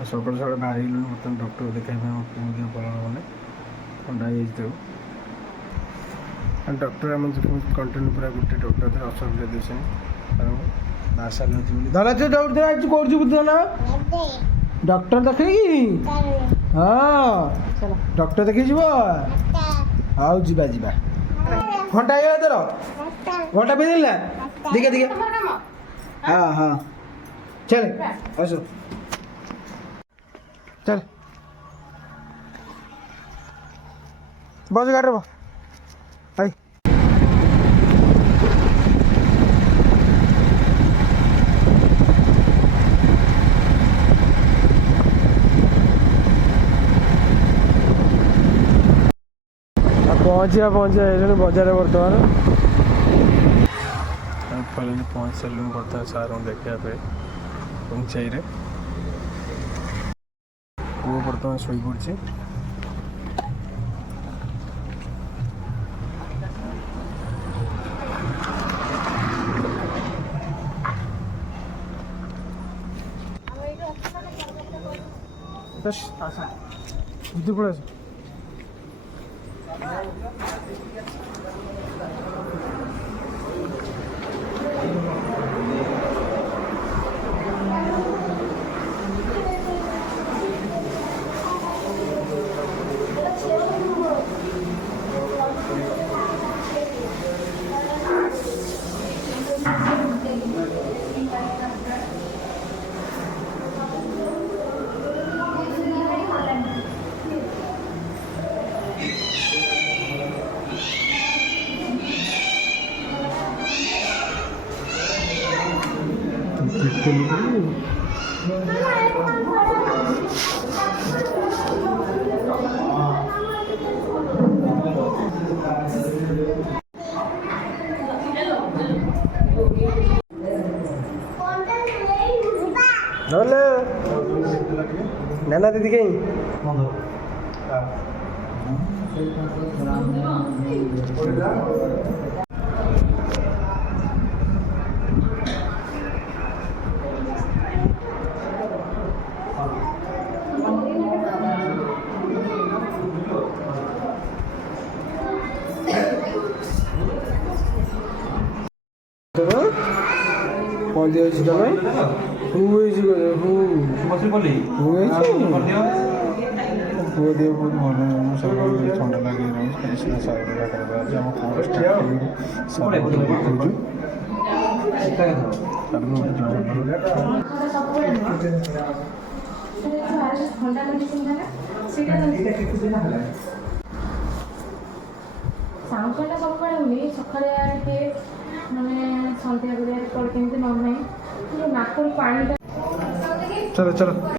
सकाल सकाल बाहर बर्तमान डॉक्टर को देखा पलाण मैंने थंडा डॉक्टर आम कंटिन्यू पूरा गोटे डॉक्टर थे असुविधा देते बाहर साल धरा तू दौड़ दे आज कौन बुझ ना डॉक्टर देखे हाँ डॉक्टर देखे जीव हाँ जीवा जीवा घंटा है तोर घंटा पे दिला दिखे दिखे हाँ हाँ चल आसो चल बस गाड़ी बस आई पहुँचा बजार बर्तमान पहुँच सारे बर्तमान सार देखा ऊंचाई पुओ बर्तमान शो पड़ी बुद्धि पड़ा नाना दीदी कहीं कौन दिया पुओ देह बहुत भल सब थंडा लगे ସାଉଣ୍ଡଟା ସବୁବେଳେ ହୁଏ ସକାଳେ ଟିକେ ମାନେ ସନ୍ଧ୍ୟା ବେଳେ କେମିତି ନ ନାହିଁ ନାକରୁ ପାଣିଟା चलो चलो